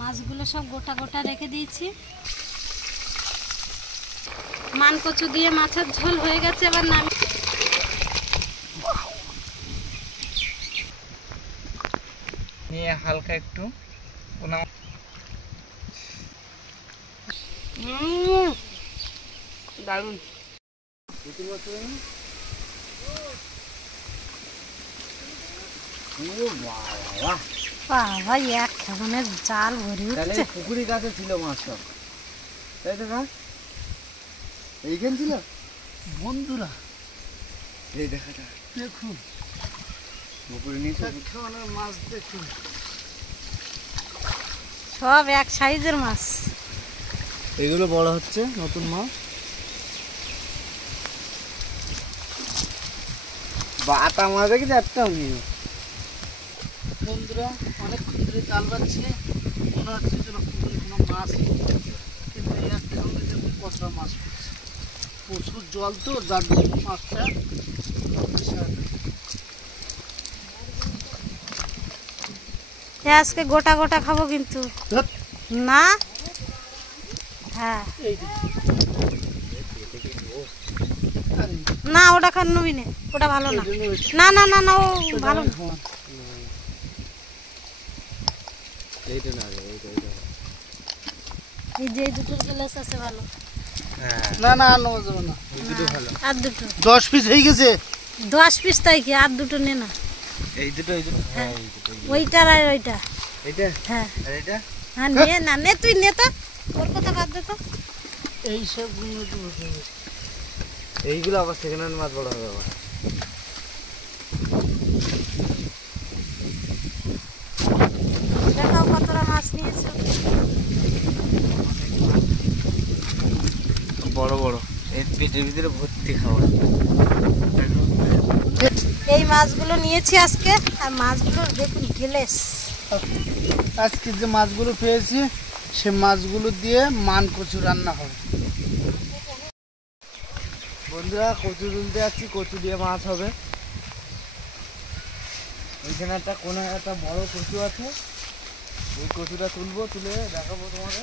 মাছগুলো সব গোটা গোটা রেখে দিয়েছি। মান কচু দিয়ে মাছের ঝোল হয়ে গেছে, এবার নামি নিয়ে হালকা একটু দারুন। বাবা এক খাবানের জাল ভরে উঠছে। পুকুরি কাছে ছিল মাছটা, তাই তো না? এইখান ছিল বন্ধুরা, এই দেখা যাক, দেখুন পুকুরি নিচে মাছ দেখুন, সব এক সাইজের মাছ। এগুলো বড় হচ্ছে নতুন মাছ। বাটা মাছ দেখি একটাও নিয়ে বন্ধুরা, অনেকক্ষণ ধরে জাল বাচ্ছে, মনে হচ্ছে যেন পুকুরে কোনো মাছ, কিন্তু একটা কতটা মাছ পড়ছে, প্রচুর জল তো, যার জন্য মাছটা আজকে গোটা গোটা খাবো কিন্তু না। হ্যাঁ না, ওটা খান নবি না, ওটা ভালো না। না না না না, ও ভালো না। এই যে দুটোর গ্লাস আছে ভালো। না না, আর নেওয়া যাবে না, এই দুটো ভালো। আর দুটো 10 পিস হয়ে গেছে। 10 পিস তাই কি? আর দুটো নে না। এই দুটো, এই দুটো, হ্যাঁ এই দুটো, ওইটা আর ওইটা, এইটা, হ্যাঁ আর এটা, হ্যাঁ নে না, নে তুই নে তো, ওর কথা বাদ দে তো। এই সব এইগুলো আবার সেকেন্ড হ্যান্ড মাছ বড় হবে আবার। দেখাও কতটা মাছ নিয়েছো। বড় বড়, এর পেটের ভিতরে ভর্তি খাবার। এই মাছগুলো নিয়েছি আজকে, আর মাছগুলো দেখুন গেলেস। আজকে যে মাছগুলো পেয়েছি সে মাছগুলো দিয়ে মান কচু রান্না হবে। বন্ধুরা, কচু তুলতে যাচ্ছি, কচু দিয়ে মাছ হবে। ওইখানে একটা কোনো একটা বড় কচু আছে, ওই কচুটা তুলবো, তুলে দেখাবো তোমাকে।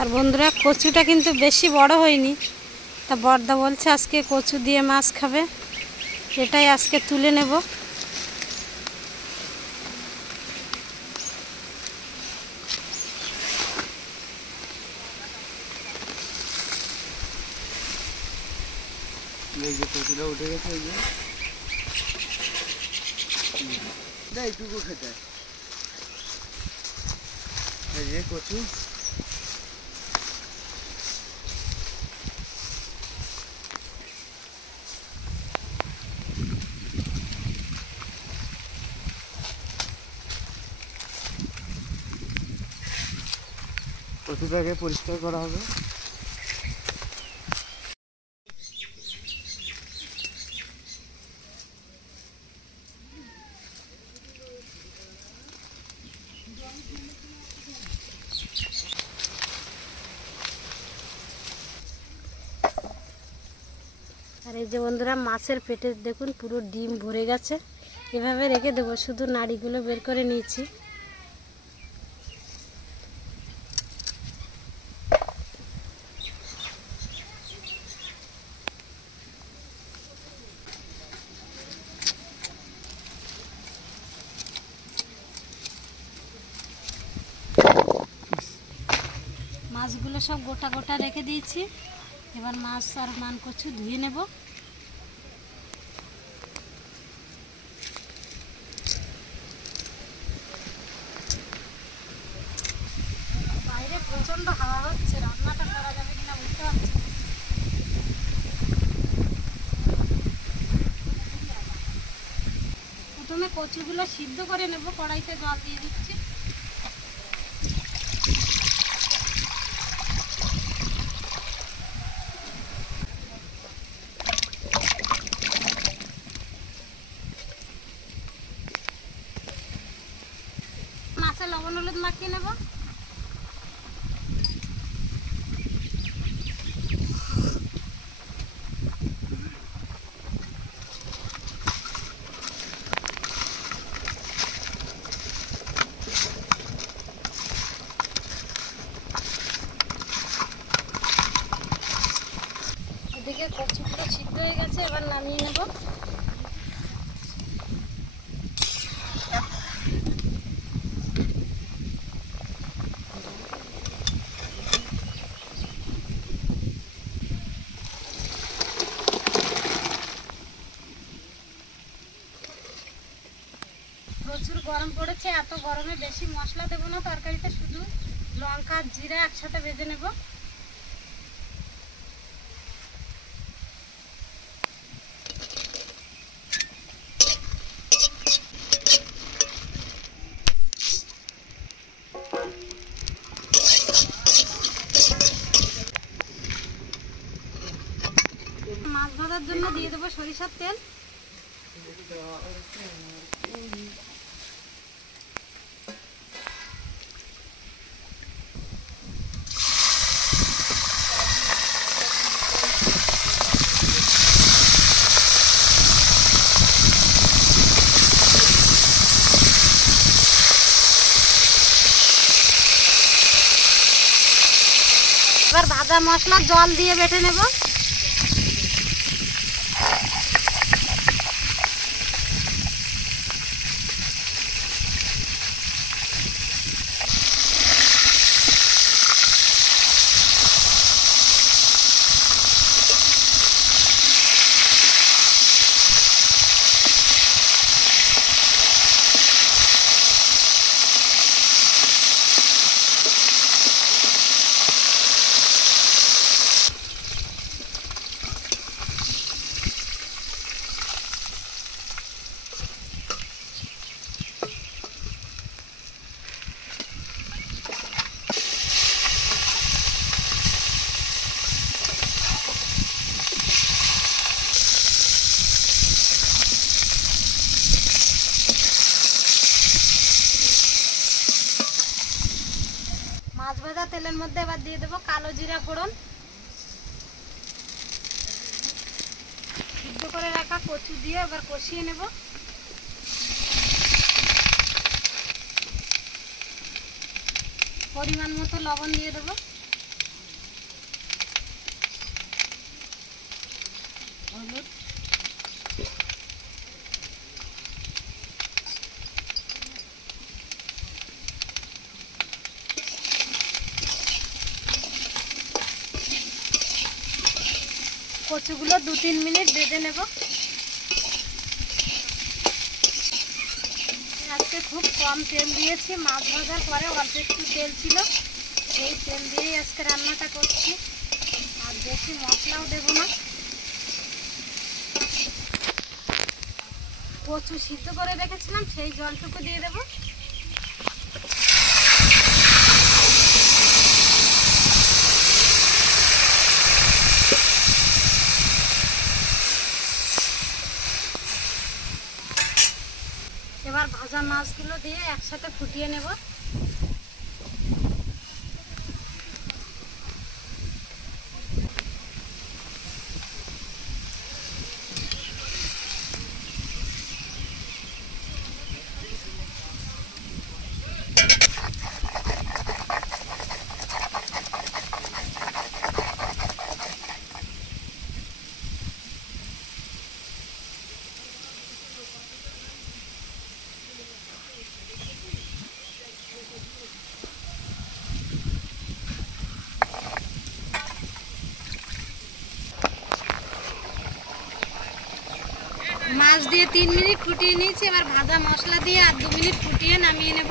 আর বন্ধুরা, কচুটা কিন্তু বেশি বড় হয়নি, তা বড়দা বলছে আজকে কচু দিয়ে মাছ খাবে, এটাই আজকে তুলে নেব। এই যে কচুটা উঠে গেছে, এই যে এইটুকু খেতে, এই যে কচু। কচুটাকে পরিষ্কার করা হবে। আর এই যে বন্ধুরা, মাছের পেটে দেখুন পুরো ডিম ভরে গেছে, এভাবে রেখে দেবো, শুধু নাড়িগুলো বের করে নিয়েছি। মাছগুলো সব গোটা গোটা রেখে দিয়েছি, এবার মাছ আর মান কচু ধুয়ে নেব। প্রচন্ড হাওয়া হচ্ছে, রান্নাটা করা যাবে কিনা বুঝতে পারছি না। প্রথমে কচুগুলো সিদ্ধ করে নেব, কড়াইতে জল দিয়ে দিচ্ছি। মাছে লবণ হলুদ মাখিয়ে নেব। এদিকে কচুগুলো সিদ্ধ হয়ে গেছে, এবার নামিয়ে নেব। প্রচুর গরম পড়েছে, এত গরমে বেশি মশলা দেবো না তরকারিতে, শুধু লঙ্কা জিরা একসাথে ভেজে নেব। মাছ ভাজার জন্য দিয়ে দেবো সরিষার তেল। এবার ভাজা মশলা জল দিয়ে বেটে নেব। মাছ ভাজা তেলের মধ্যে এবার দিয়ে দেবো কালো জিরা ফোড়ন। সিদ্ধ করে রাখা কচু দিয়ে এবার কষিয়ে নেব। পরিমাণ মতো লবণ দিয়ে দেবো। হলুদ, কচুগুলো 2-3 মিনিট ভেজে নেব। আজকে খুব কম তেল দিয়েছি, মাছ ভাজার পরে অল্প একটু তেল ছিল, এই তেল দিয়েই আজকে রান্নাটা করছি, আর বেশি মশলাও দেব না। কচু সিদ্ধ করে রেখেছিলাম, সেই জলটুকু দিয়ে দেব। এবার ভাজা মাছগুলো দিয়ে একসাথে ফুটিয়ে নেব। মাছ দিয়ে 3 মিনিট ফুটিয়ে নিয়েছি, এবার ভাজা মশলা দিয়ে আর 2 মিনিট ফুটিয়ে নামিয়ে নেব।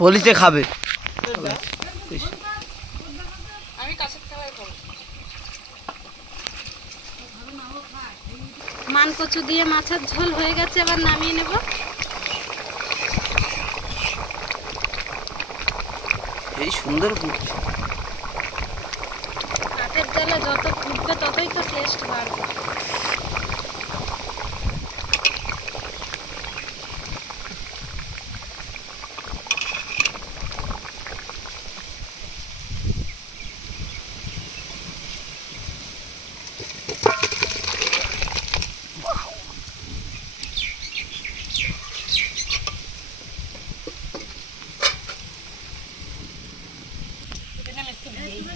বলিতে খাবে আমি কাছের তলায় খাবো। মান কচু দিয়ে মাছের ঝোল হয়ে গেছে, এবার নামিয়ে নেব। এই সুন্দর কাঠের জালে যত ফুটবে ততই তো টেস্ট বাড়বে।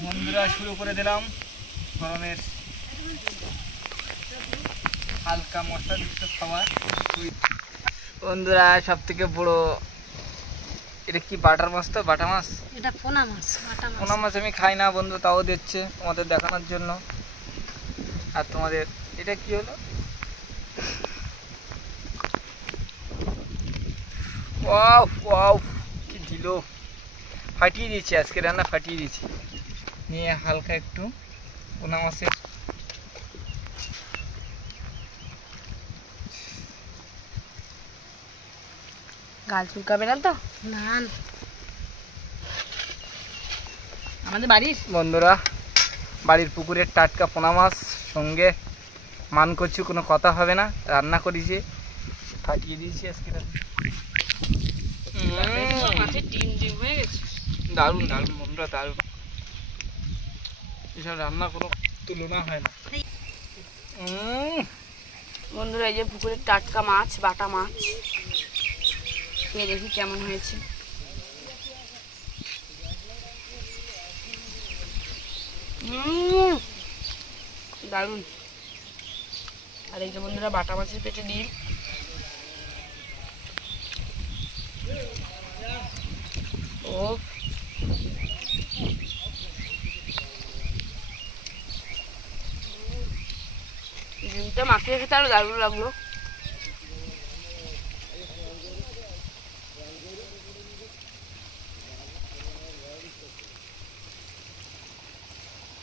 বন্ধুরা শুরু করে দিলাম গরমের হালকা মশলাযুক্ত খাবার। বন্ধুরা সব থেকে বড় এটা কি বাটার মাছ, তো বাটা মাছ, এটা পোনা মাছ। পোনা মাছ আমি খাই না বন্ধু, তাও দিচ্ছে তোমাদের দেখানোর জন্য। আর তোমাদের এটা কি হলো, ওয়াও ওয়াও কি দিল, ফাটিয়ে দিয়েছি আজকে রান্না, ফাটিয়ে দিয়েছি। নিয়ে হালকা একটু পোনা মাছের গাল চুলকাবে না তো? না আমাদের বাড়ির বন্ধুরা বাড়ির পুকুরের টাটকা পোনা মাছ, সঙ্গে মান করছি, কোনো কথা হবে না, রান্না করেছি, ফাটিয়ে দিয়েছি আজকে। মাছের ডিম হয়ে গেছে। দারুণ দারুণ বন্ধুরা, দারুণ। এসব রান্না কোনো তুলনা হয় না। বন্ধুরা এই যে পুকুরের টাটকা মাছ, বাটা মাছ, খেয়ে দেখি কেমন হয়েছে। দারুণ। আর এই যে বন্ধুরা বাটা মাছের পেটে ডিম। ও ডিমটা মাখিয়ে খেতে আরো দারুণ লাগলো।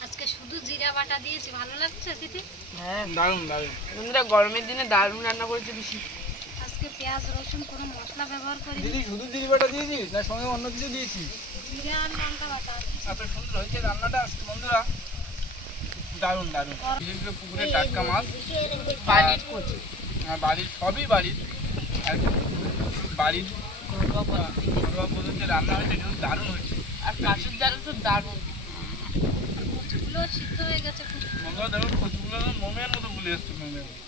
আজকে শুধু জিরা বাটা দিয়েছি, ভালো লাগছে দিদি? হ্যাঁ দারুণ দারুণ। বন্ধুরা গরমের দিনে দারুণ রান্না করেছে বেশি। আজকে পেঁয়াজ রসুন কোনো মশলা ব্যবহার করি। দিদি শুধু জিরা বাটা দিয়েছিস না সঙ্গে অন্য কিছু দিয়েছিস? জিরা আর লঙ্কা বাটা। এত সুন্দর হয়েছে রান্নাটা বন্ধুরা, দারুণ দারুণ। পুকুরের টাটকা মাছ, বাড়ির কচু, বাড়ির সবই বাড়ির, বাড়ির ঘরোয়া পদ্ধতিতে রান্না হয়েছে, কিন্তু দারুণ হয়েছে। আর কাঁচুর জাল তো দারুণ। কচুগুলো সিদ্ধ হয়ে গেছে খুব। বন্ধুরা দেখুন কচুগুলো মোমের মতো গুলে এসছে, মোমের মতো।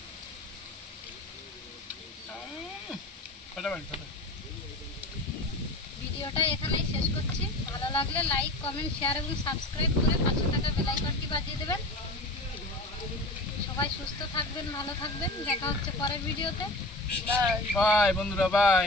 ভিডিওটা এখানেই শেষ করছি। ভালো লাগলে লাইক, কমেন্ট, শেয়ার এবং সাবস্ক্রাইব করে পাশে থাকা বেল আইকনটি বাজিয়ে দেবেন। সবাই সুস্থ থাকবেন, ভালো থাকবেন। দেখা হচ্ছে পরের ভিডিওতে। বাই বাই বন্ধুরা, বাই।